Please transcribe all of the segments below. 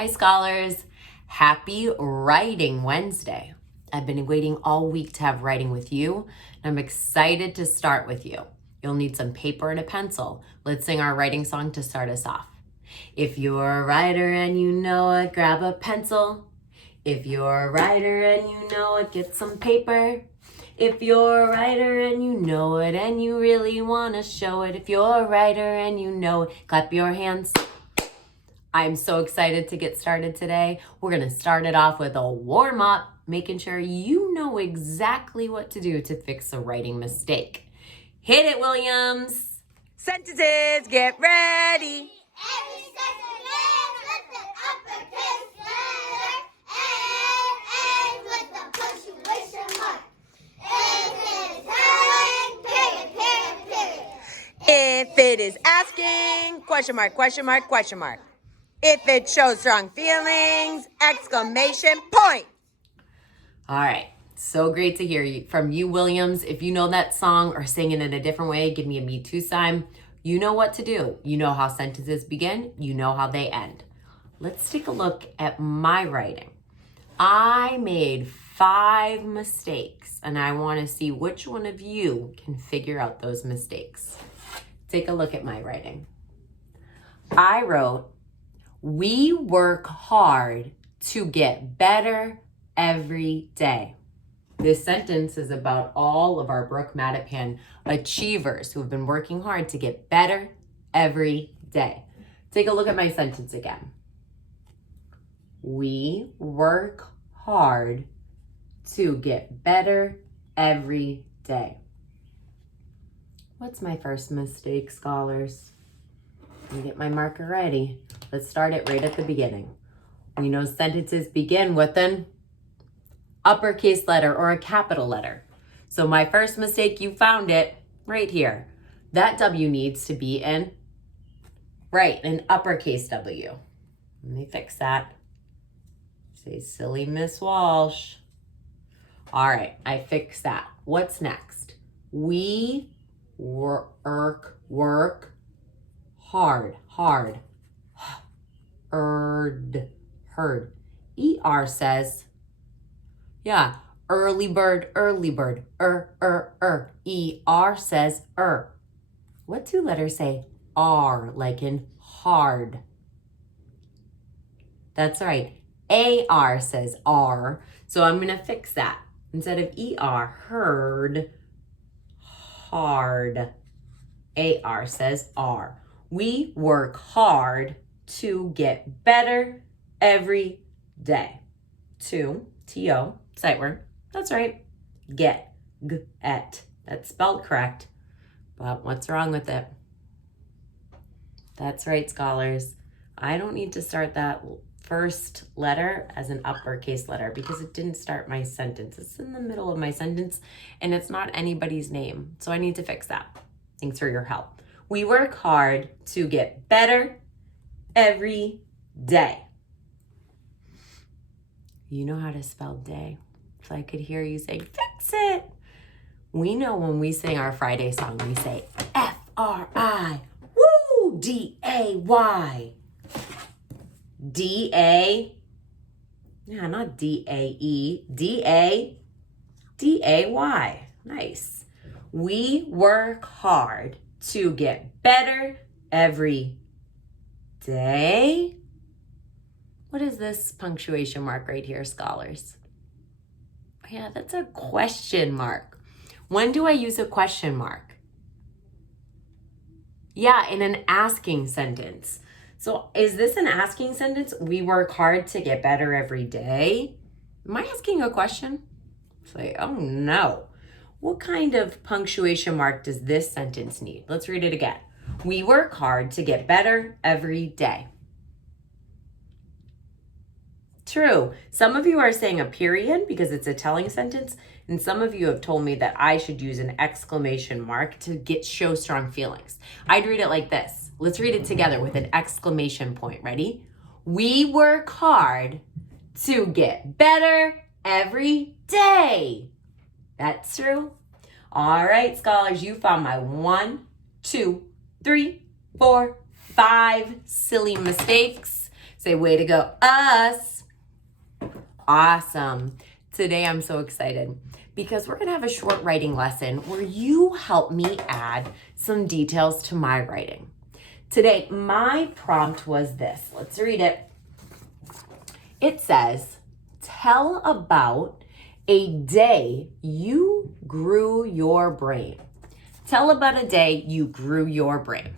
Hi, scholars. Happy Writing Wednesday. I've been waiting all week to have writing with you, and I'm excited to start with you. You'll need some paper and a pencil. Let's sing our writing song to start us off. If you're a writer and you know it, grab a pencil. If you're a writer and you know it, get some paper. If you're a writer and you know it and you really want to show it. If you're a writer and you know it, clap your hands. I'm so excited to get started today. We're going to start it off with a warm up, making sure you know exactly what to do to fix a writing mistake. Hit it, Williams. Sentences, get ready. Every sentence ends with the uppercase letter and with the punctuation mark. If it is telling, period. If it is asking, question mark, question mark, question mark. If it shows strong feelings, exclamation point. All right. So great to hear from you, Williams. If you know that song or sing it in a different way, give me a Me Too sign. You know what to do. You know how sentences begin. You know how they end. Let's take a look at my writing. I made 5 mistakes, and I want to see which one of you can figure out those mistakes. Take a look at my writing. I wrote, we work hard to get better every day. This sentence is about all of our Brooke Mattapan achievers who have been working hard to get better every day. Take a look at my sentence again. We work hard to get better every day. What's my first mistake, scholars? Let me get my marker ready. Let's start it right at the beginning. We know sentences begin with an uppercase letter or a capital letter. So my first mistake, you found it right here. That W needs to be an uppercase W. Let me fix that. Say, silly Miss Walsh. All right, I fixed that. What's next? We work hard. Heard. ER says, yeah, early bird. ER says What 2 letters say R, like in hard? That's right. AR says R. So I'm going to fix that. Instead of ER, heard, hard. AR says R. We work hard to get better every day. TO, sight word. That's right. Get, G-et. That's spelled correct. But what's wrong with it? That's right, scholars. I don't need to start that first letter as an uppercase letter because it didn't start my sentence. It's in the middle of my sentence and it's not anybody's name. So I need to fix that. Thanks for your help. We work hard to get better every day. You know how to spell day. So I could hear you saying, fix it. We know when we sing our Friday song, we say F-R-I, woo, D-A-Y. D-A, yeah, not D-A-E, D-A, D-A-Y. Nice. We work hard to get better every day. What is this punctuation mark right here, scholars? Yeah, that's a question mark. When do I use a question mark? Yeah, in an asking sentence. So is this an asking sentence? We work hard to get better every day. Am I asking a question? Say, oh no. What kind of punctuation mark does this sentence need? Let's read it again. We work hard to get better every day. True. Some of you are saying a period because it's a telling sentence, and some of you have told me that I should use an exclamation mark to show strong feelings. I'd read it like this. Let's read it together with an exclamation point. Ready? We work hard to get better every day. That's true. All right, scholars, you found my 1, 2, 3, 4, 5 silly mistakes. Say, way to go, us. Awesome. Today I'm so excited because we're going to have a short writing lesson where you help me add some details to my writing. Today, my prompt was this. Let's read it. It says, tell about a day you grew your brain. Tell about a day you grew your brain.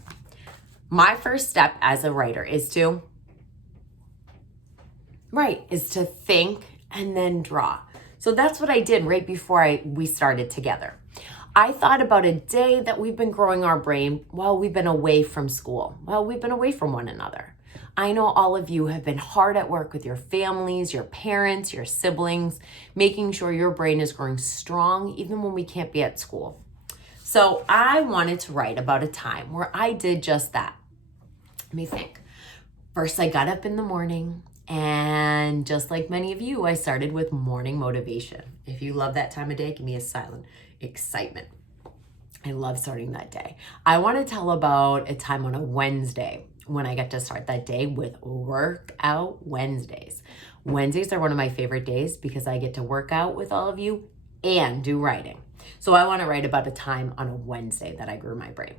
My first step as a writer is to think and then draw. So that's what I did right before we started together. I thought about a day that we've been growing our brain while we've been away from school, while we've been away from one another. I know all of you have been hard at work with your families, your parents, your siblings, making sure your brain is growing strong even when we can't be at school. So I wanted to write about a time where I did just that. Let me think. First, I got up in the morning, and just like many of you, I started with morning motivation. If you love that time of day, give me a silent excitement. I love starting that day. I want to tell about a time on a Wednesday when I get to start that day with Workout Wednesdays. Wednesdays are one of my favorite days because I get to work out with all of you and do writing. So I want to write about a time on a Wednesday that I grew my brain.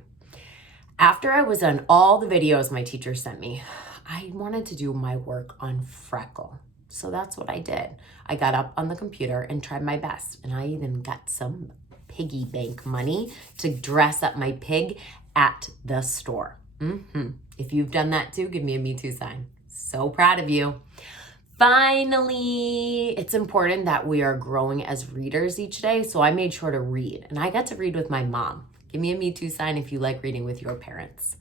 After I was on all the videos my teacher sent me, I wanted to do my work on Freckle. So that's what I did. I got up on the computer and tried my best. And I even got some piggy bank money to dress up my pig at the store. If you've done that too, give me a Me Too sign. So proud of you. Finally, it's important that we are growing as readers each day. So I made sure to read. And I got to read with my mom. Give me a Me Too sign if you like reading with your parents.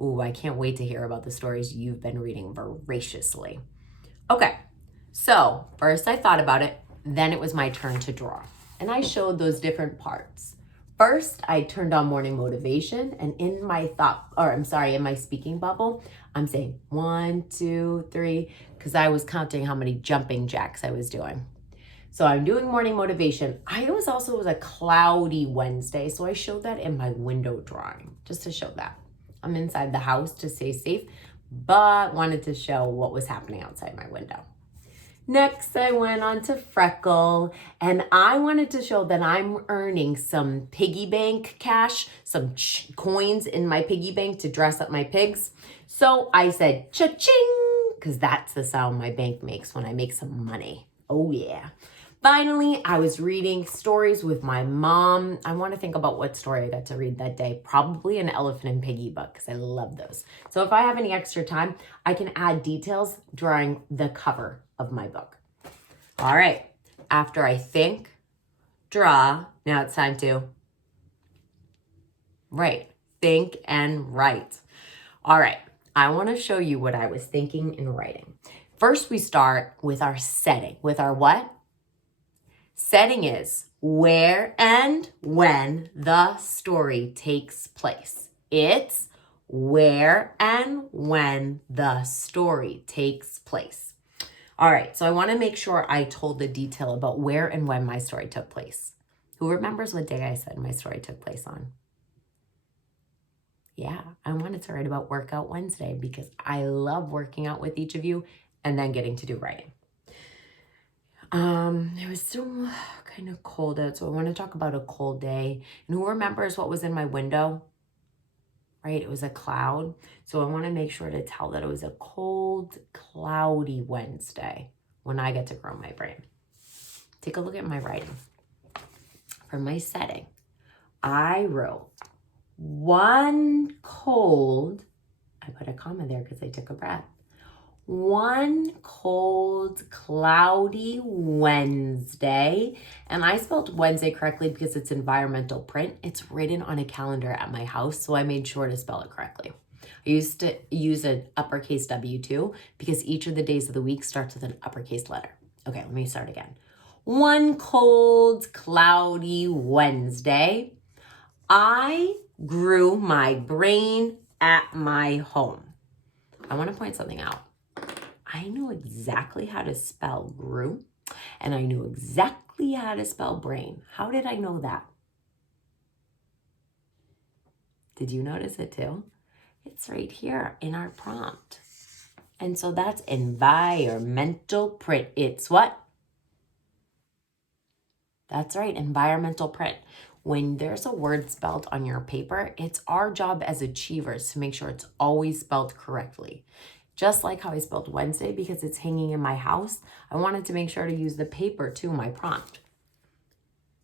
Ooh, I can't wait to hear about the stories you've been reading voraciously. Okay, so first I thought about it, then it was my turn to draw. And I showed those different parts. First, I turned on morning motivation, and in my in my speaking bubble, I'm saying 1, 2, 3, because I was counting how many jumping jacks I was doing. So I'm doing morning motivation. It was a cloudy Wednesday, so I showed that in my window drawing, just to show that. I'm inside the house to stay safe, but wanted to show what was happening outside my window. Next, I went on to Freckle, and I wanted to show that I'm earning some piggy bank cash, some coins in my piggy bank to dress up my pigs. So I said cha-ching, because that's the sound my bank makes when I make some money. Oh yeah. Finally, I was reading stories with my mom. I want to think about what story I got to read that day. Probably an Elephant and Piggy book because I love those. So if I have any extra time, I can add details drawing the cover of my book. All right. After I think, draw, now it's time to write. Think and write. All right. I want to show you what I was thinking and writing. First, we start with our setting. With our what? Setting is where and when the story takes place. It's where and when the story takes place. All right, so I want to make sure I told the detail about where and when my story took place. Who remembers what day I said my story took place on? Yeah, I wanted to write about Workout Wednesday because I love working out with each of you and then getting to do writing. It was still kind of cold out, so I want to talk about a cold day. And who remembers what was in my window? Right, it was a cloud. So I want to make sure to tell that it was a cold, cloudy Wednesday when I get to grow my brain. Take a look at my writing. For my setting, I wrote one cold, I put a comma there because I took a breath. One cold, cloudy Wednesday. And I spelled Wednesday correctly because it's environmental print. It's written on a calendar at my house, so I made sure to spell it correctly. I used to use an uppercase W too because each of the days of the week starts with an uppercase letter. Okay, let me start again. One cold, cloudy Wednesday, I grew my brain at my home. I want to point something out. I knew exactly how to spell grew, and I knew exactly how to spell brain. How did I know that? Did you notice it too? It's right here in our prompt. And so that's environmental print. It's what? That's right, environmental print. When there's a word spelled on your paper, it's our job as achievers to make sure it's always spelled correctly. Just like how I spelled Wednesday because it's hanging in my house, I wanted to make sure to use the paper to my prompt.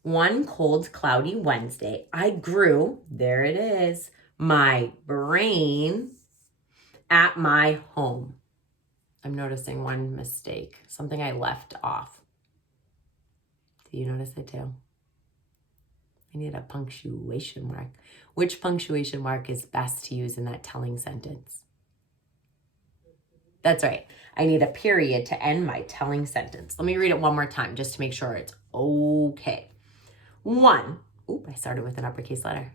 One cold, cloudy Wednesday, I grew, there it is, my brain at my home. I'm noticing one mistake, something I left off. Do you notice it too? I need a punctuation mark. Which punctuation mark is best to use in that telling sentence? That's right. I need a period to end my telling sentence. Let me read it one more time just to make sure it's okay. I started with an uppercase letter.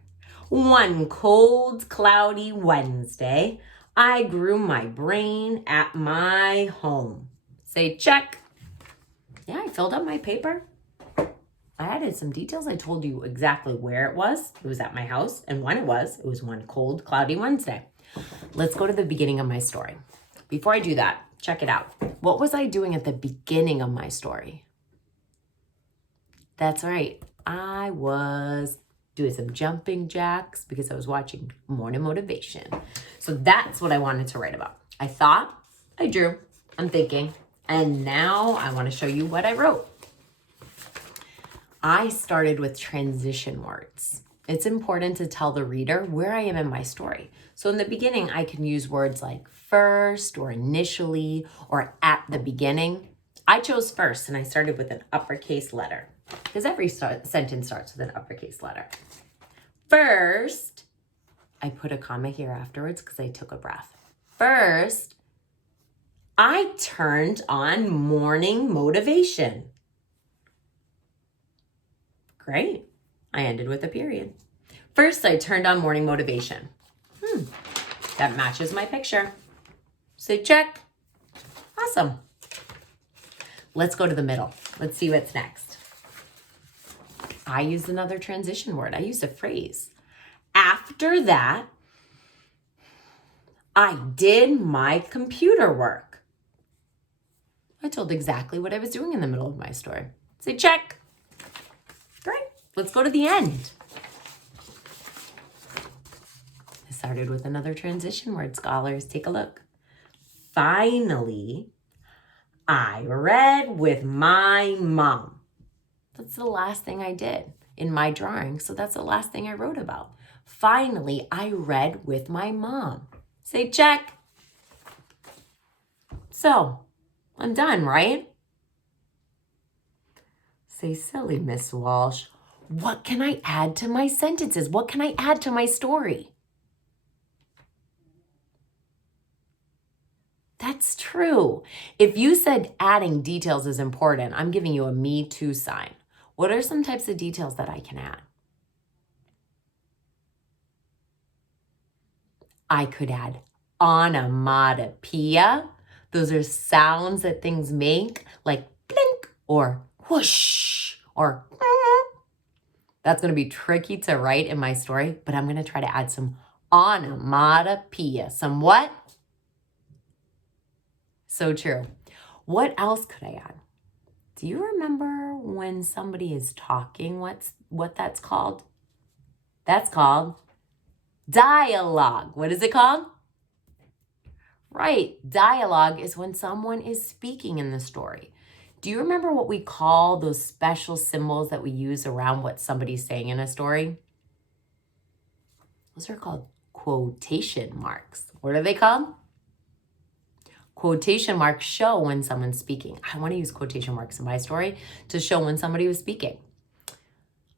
One cold, cloudy Wednesday, I grew my brain at my home. Say check. Yeah, I filled up my paper. I added some details. I told you exactly where it was. It was at my house. And when it was one cold, cloudy Wednesday. Let's go to the beginning of my story. Before I do that, check it out. What was I doing at the beginning of my story? That's right. I was doing some jumping jacks because I was watching Morning Motivation. So that's what I wanted to write about. I thought, I drew, I'm thinking, and now I want to show you what I wrote. I started with transition words. It's important to tell the reader where I am in my story. So in the beginning, I can use words like first or initially or at the beginning. I chose first and I started with an uppercase letter because every sentence starts with an uppercase letter. First, I put a comma here afterwards because I took a breath. First, I turned on Morning Motivation. Great. I ended with a period. First, I turned on Morning Motivation. That matches my picture. Say check. Awesome. Let's go to the middle. Let's see what's next. I used another transition word. I used a phrase. After that, I did my computer work. I told exactly what I was doing in the middle of my story. Say check. Great. Let's go to the end. I started with another transition word, scholars. Take a look. Finally, I read with my mom. That's the last thing I did in my drawing, so that's the last thing I wrote about. Finally, I read with my mom. Say check. So, I'm done, right? Say, silly Miss Walsh, what can I add to my sentences? What can I add to my story? That's true. If you said adding details is important, I'm giving you a me too sign. What are some types of details that I can add? I could add onomatopoeia. Those are sounds that things make like blink or whoosh or that's going to be tricky to write in my story, but I'm going to try to add some onomatopoeia. Some what? So true. What else could I add? Do you remember when somebody is talking, what that's called? That's called dialogue. What is it called? Right, dialogue is when someone is speaking in the story. Do you remember what we call those special symbols that we use around what somebody's saying in a story? Those are called quotation marks. What are they called? Quotation marks show when someone's speaking. I want to use quotation marks in my story to show when somebody was speaking.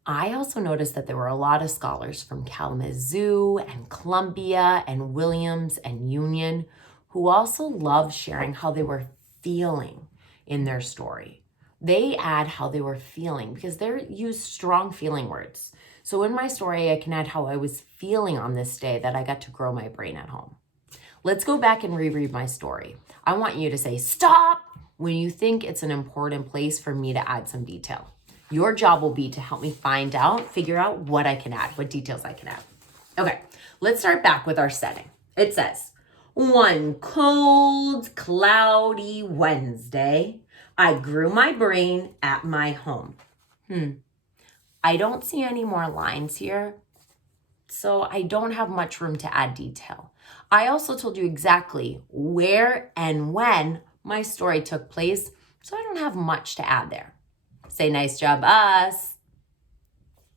I also noticed that there were a lot of scholars from Kalamazoo and Columbia and Williams and Union who also loved sharing how they were feeling in their story. They add how they were feeling because they use strong feeling words. So in my story, I can add how I was feeling on this day that I got to grow my brain at home. Let's go back and reread my story. I want you to say stop when you think it's an important place for me to add some detail. Your job will be to help me figure out what I can add, what details I can add. Okay, let's start back with our setting. It says, One cold, cloudy Wednesday, I grew my brain at my home. I don't see any more lines here, so I don't have much room to add detail. I also told you exactly where and when my story took place, so I don't have much to add there. Say nice job, us.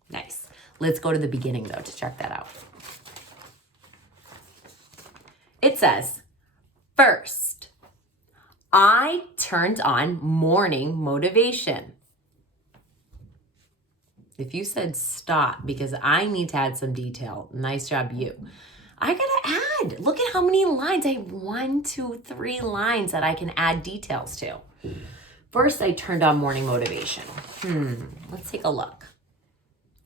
Nice. Let's go to the beginning, though, to check that out. It says, first, I turned on morning motivation. If you said stop because I need to add some detail, nice job, you. I gotta add. Look at how many lines. I have 1, 2, 3 lines that I can add details to. First, I turned on morning motivation. Let's take a look.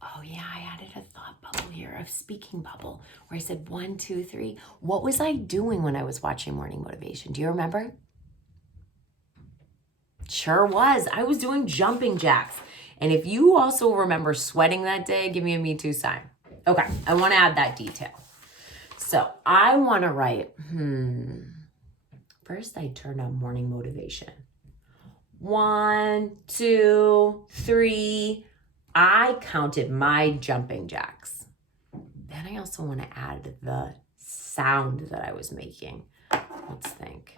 Oh yeah, I added a thought bubble here, a speaking bubble, where I said 1, 2, 3. What was I doing when I was watching morning motivation? Do you remember? Sure was. I was doing jumping jacks. And if you also remember sweating that day, give me a me too sign. Okay, I want to add that detail. So I want to write, first I turned on morning motivation. 1, 2, 3. I counted my jumping jacks. Then I also want to add the sound that I was making. Let's think.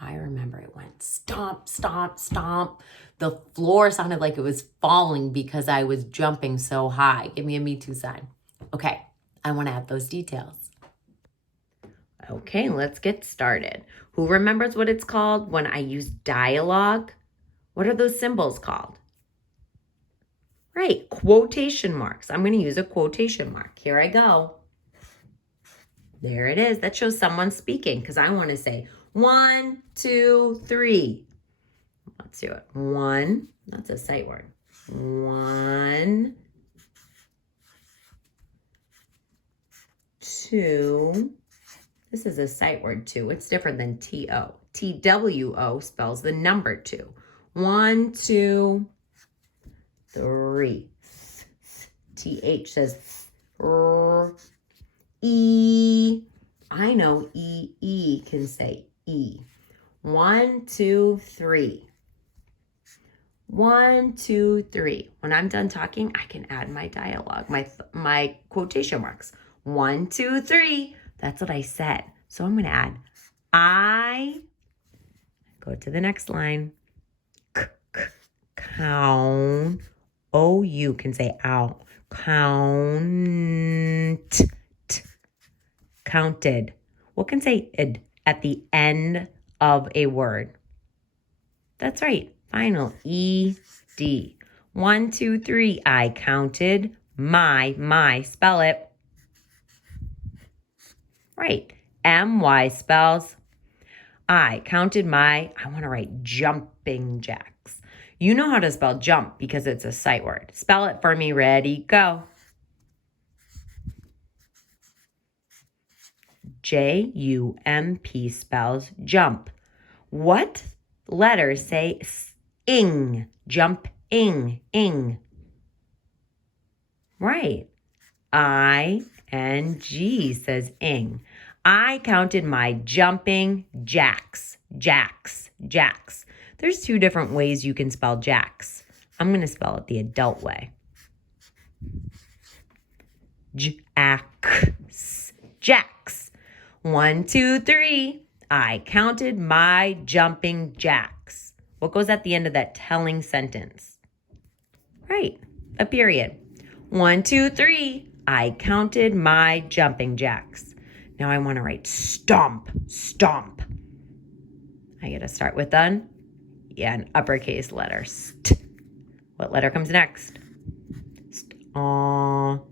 I remember it went stomp, stomp, stomp. The floor sounded like it was falling because I was jumping so high. Give me a me too sign. Okay, I want to add those details. Okay, let's get started. Who remembers what it's called when I use dialogue? What are those symbols called? Right, quotation marks. I'm going to use a quotation mark. Here I go. There it is. That shows someone speaking because I want to say 1, 2, 3. Let's do it. 1, that's a sight word. 1, 2. This is a sight word too. It's different than T-O. T-W-O spells the number 2. 1, 2, 3. T-H says E. I know E can say E. 1, 2, 3. 1, 2, 3. When I'm done talking, I can add my dialogue, my quotation marks. 1, 2, 3. That's what I said. So I'm going to add I. Go to the next line. Count. O-U can say ow. Count. Counted. What can say id at the end of a word? That's right. Final. E-D. 1, 2, 3. I counted my. Spell it. Right. M-Y spells I counted I want to write jumping jacks. You know how to spell jump because it's a sight word. Spell it for me. Ready, go. J-U-M-P spells jump. What letters say ing? Jump ing. Right. I-N-G says ing. I counted my jumping jacks. Jacks. There's 2 different ways you can spell jacks. I'm going to spell it the adult way. Jacks. 1, 2, 3. I counted my jumping jacks. What goes at the end of that telling sentence? Right, a period. 1, 2, 3. I counted my jumping jacks. Now I want to write stomp. I got to start with an uppercase letter. St. What letter comes next? Stomp.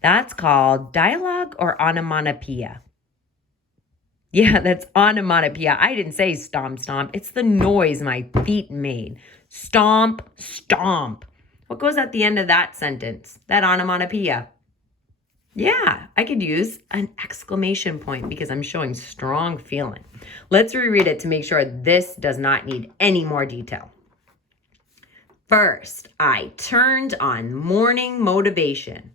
That's called dialogue or onomatopoeia. Yeah, that's onomatopoeia. I didn't say stomp. It's the noise my feet made. Stomp. What goes at the end of that sentence? That onomatopoeia. Yeah, I could use an exclamation point because I'm showing strong feeling. Let's reread it to make sure this does not need any more detail. First, I turned on morning motivation.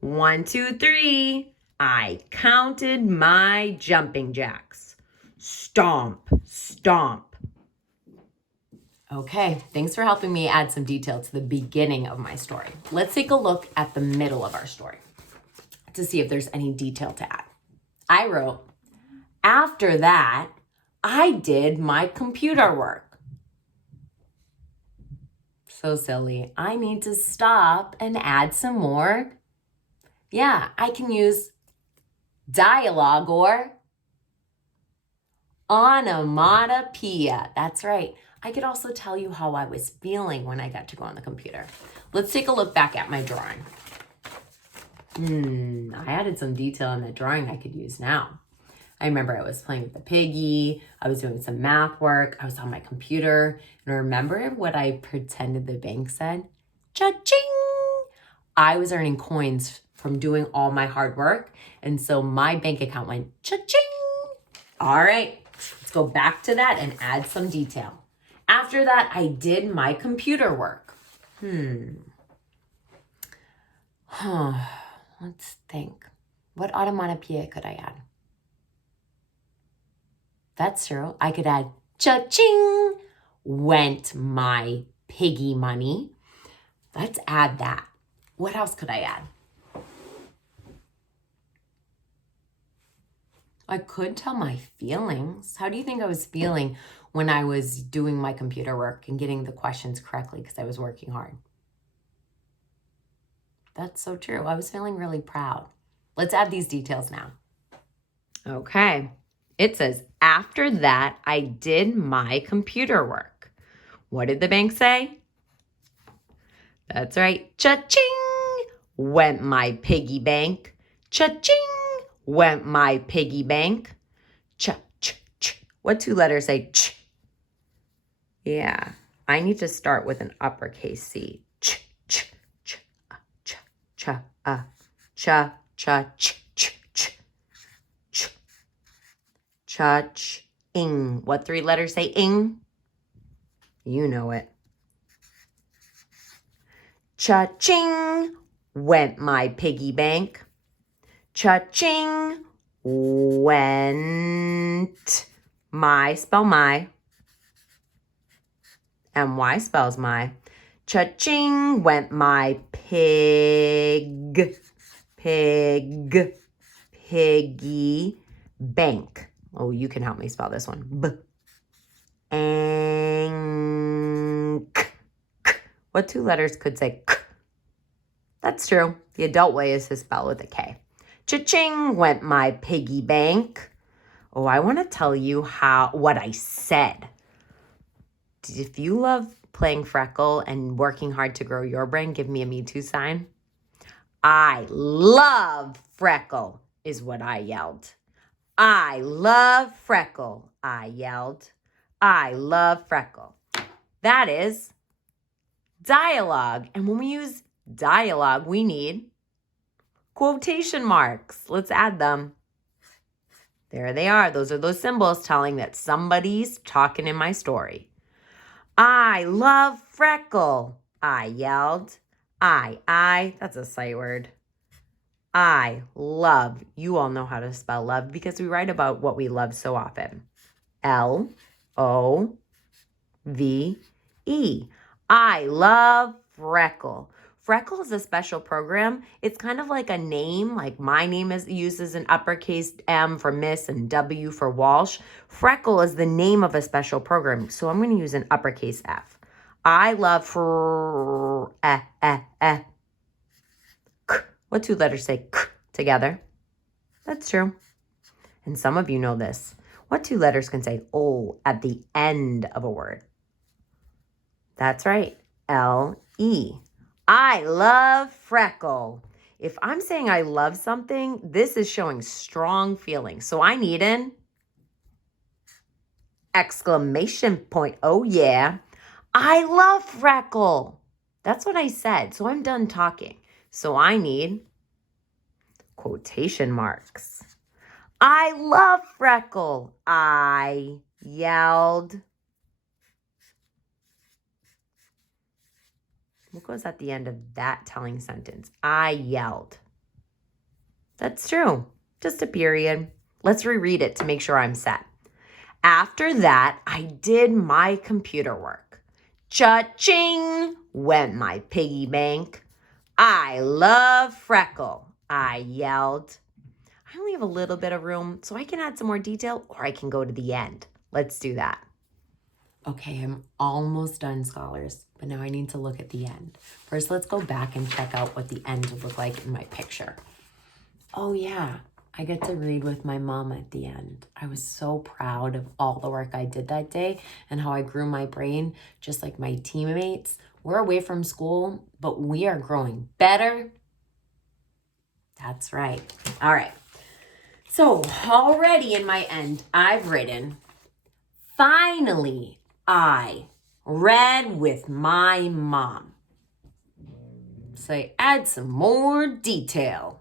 1, 2, 3. I counted my jumping jacks. Stomp, stomp. Okay, thanks for helping me add some detail to the beginning of my story. Let's take a look at the middle of our story to see if there's any detail to add. I wrote, after that, I did my computer work. So silly. I need to stop and add some more. Yeah, I can use dialogue or onomatopoeia. That's right. I could also tell you how I was feeling when I got to go on the computer. Let's take a look back at my drawing. I added some detail in the drawing I could use now. I remember I was playing with the piggy. I was doing some math work. I was on my computer. And remember what I pretended the bank said? Cha-ching! I was earning coins from doing all my hard work. And so my bank account went cha-ching! All right, let's go back to that and add some detail. After that, I did my computer work. Let's think. What onomatopoeia could I add? That's true. I could add cha-ching, went my piggy money. Let's add that. What else could I add? I could tell my feelings. How do you think I was feeling when I was doing my computer work and getting the questions correctly because I was working hard? That's so true. I was feeling really proud. Let's add these details now. Okay. It says, after that, I did my computer work. What did the bank say? That's right. Cha-ching! Went my piggy bank. Cha-ching! Went my piggy bank. Ch-ch-ch. What two letters say ch? Yeah. I need to start with an uppercase C. Ch-ch-ch. Cha-cha. Cha-cha-ch. Cha-ch-ing. What three letters say ing? You know it. Cha-ching, went my piggy bank. Cha-ching, went my, spell my. M-Y spells my. Cha-ching, went my piggy bank. Oh, you can help me spell this one. B-ank. What two letters could say k? That's true. The adult way is to spell with a K. Cha-ching went my piggy bank. Oh, I want to tell you what I said. If you love playing Freckle and working hard to grow your brain, give me a Me Too sign. I love Freckle is what I yelled. I love Freckle, I yelled. I love Freckle. That is dialogue. And when we use dialogue, we need quotation marks. Let's add them. There they are. Those are those symbols telling that somebody's talking in my story. I love Freckle, I yelled. That's a sight word. I love. You all know how to spell love because we write about what we love so often. L-O-V-E. I love Freckle. Freckle is a special program. It's kind of like a name, like my name uses an uppercase M for Miss and W for Walsh. Freckle is the name of a special program, so I'm going to use an uppercase F. I love What two letters say k together? That's true. And some of you know this. What two letters can say O at the end of a word? That's right. L-E. I love Freckle. If I'm saying I love something, this is showing strong feelings. So I need an exclamation point. Oh, yeah. I love Freckle. That's what I said. So I'm done talking. So I need quotation marks. I love Freckle, I yelled. What goes at the end of that telling sentence? I yelled. That's true. Just a period. Let's reread it to make sure I'm set. After that, I did my computer work. Cha-ching went my piggy bank. I love Freckle, I yelled. I only have a little bit of room, so I can add some more detail or I can go to the end. Let's do that. Okay, I'm almost done, scholars, but now I need to look at the end. First, let's go back and check out what the end would look like in my picture. Oh yeah, I get to read with my mom at the end. I was so proud of all the work I did that day and how I grew my brain, just like my teammates. We're away from school, but we are growing better. That's right. All right. So already in my end, I've written, finally, I read with my mom. Say, add some more detail.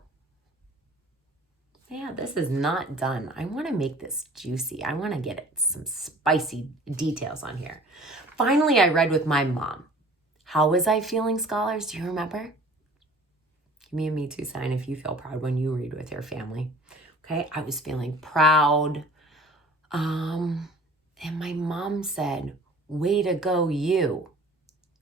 Yeah, this is not done. I want to make this juicy. I want to get some spicy details on here. Finally, I read with my mom. How was I feeling, scholars? Do you remember? Give me a Me Too sign if you feel proud when you read with your family. Okay, I was feeling proud. And my mom said, way to go, you.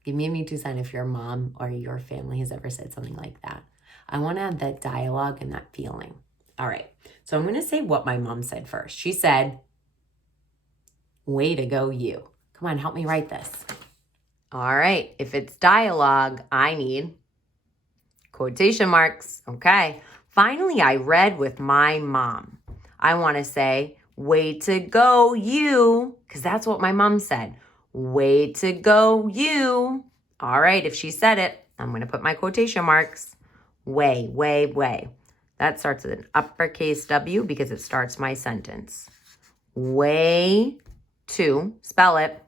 Give me a Me Too sign if your mom or your family has ever said something like that. I want to have that dialogue and that feeling. All right, so I'm going to say what my mom said first. She said, way to go, you. Come on, help me write this. All right, if it's dialogue, I need quotation marks. Okay, finally, I read with my mom. I want to say, way to go, you, because that's what my mom said. Way to go, you. All right, if she said it, I'm going to put my quotation marks. Way, way, way. That starts with an uppercase W because it starts my sentence. Way to, spell it.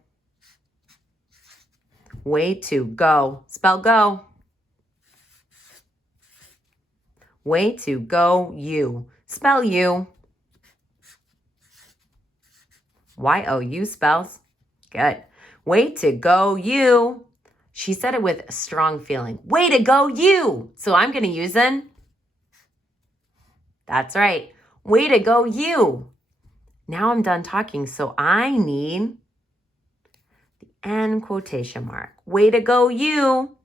Way to go, spell go. Way to go, you, spell you. Y-O-U spells. Good. Way to go, you. She said it with a strong feeling. Way to go, you. So I'm going to use an. That's right. Way to go, you. Now I'm done talking, so I need the end quotation mark. Way to go, you.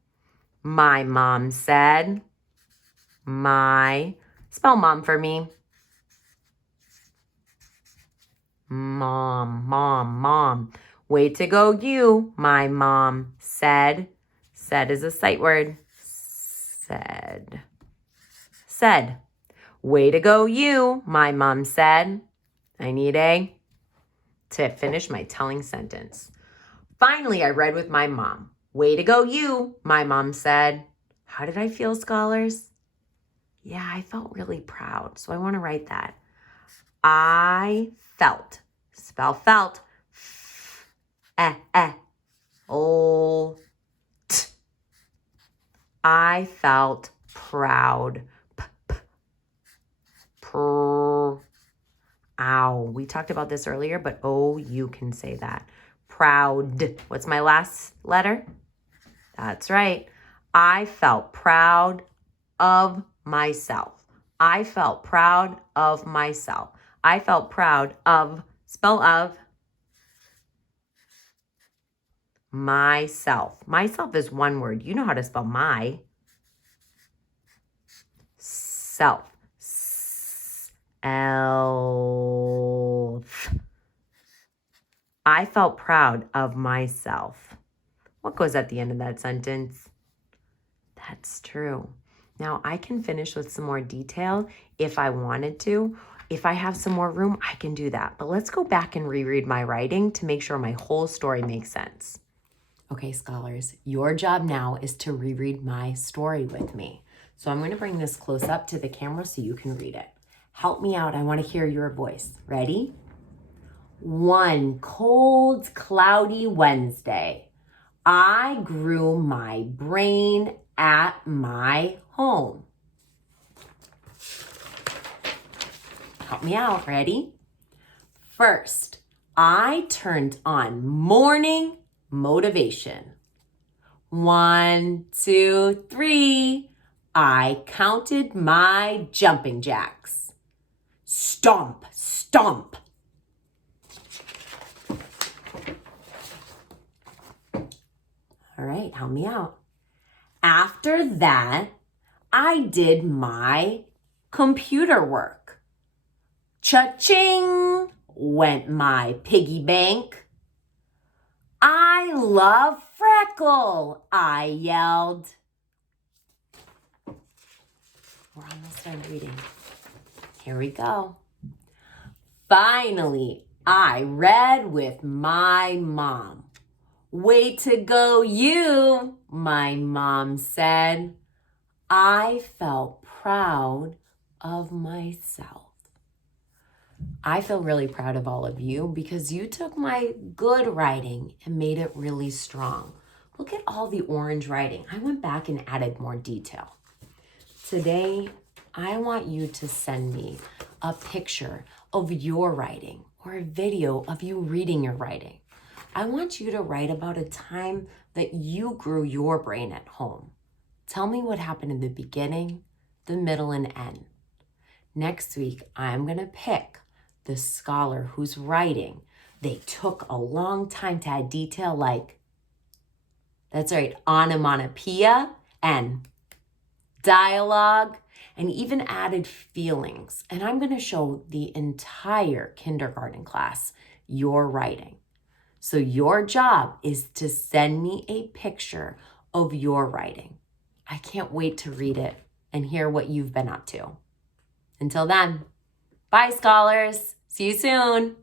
My mom said. Spell mom for me. Mom, mom, mom. Way to go, you, my mom said. Said is a sight word. Said. Said. Way to go, you, my mom said. I need a to finish my telling sentence. Finally, I read with my mom. Way to go, you, my mom said. How did I feel, scholars? Yeah, I felt really proud, so I want to write that. I felt. Spell felt. Oh. I felt proud. Ow. We talked about this earlier, but oh, you can say that. Proud. What's my last letter? That's right. I felt proud of myself. I felt proud of myself. I felt proud of, spell of, myself. Myself is one word. You know how to spell my. Self. Elf. I felt proud of myself. What goes at the end of that sentence? That's true. Now I can finish with some more detail if I wanted to. If I have some more room, I can do that. But let's go back and reread my writing to make sure my whole story makes sense. Okay, scholars, your job now is to reread my story with me. So I'm going to bring this close up to the camera so you can read it. Help me out. I want to hear your voice. Ready? One cold, cloudy Wednesday, I grew my brain at my home. Help me out. Ready? First, I turned on morning motivation. 1, 2, 3. I counted my jumping jacks. Stomp, stomp. All right, help me out. After that, I did my computer work. Cha-ching went my piggy bank. I love Freckle, I yelled. We're almost done reading. Here we go. Finally, I read with my mom. Way to go, you, my mom said. I felt proud of myself. I feel really proud of all of you because you took my good writing and made it really strong. Look at all the orange writing. I went back and added more detail. Today, I want you to send me a picture of your writing or a video of you reading your writing. I want you to write about a time that you grew your brain at home. Tell me what happened in the beginning, the middle, and end. Next week, I'm going to pick the scholar whose writing they took a long time to add detail like, that's right, onomatopoeia and dialogue, and even added feelings. And I'm going to show the entire kindergarten class your writing. So your job is to send me a picture of your writing. I can't wait to read it and hear what you've been up to. Until then, bye, scholars. See you soon.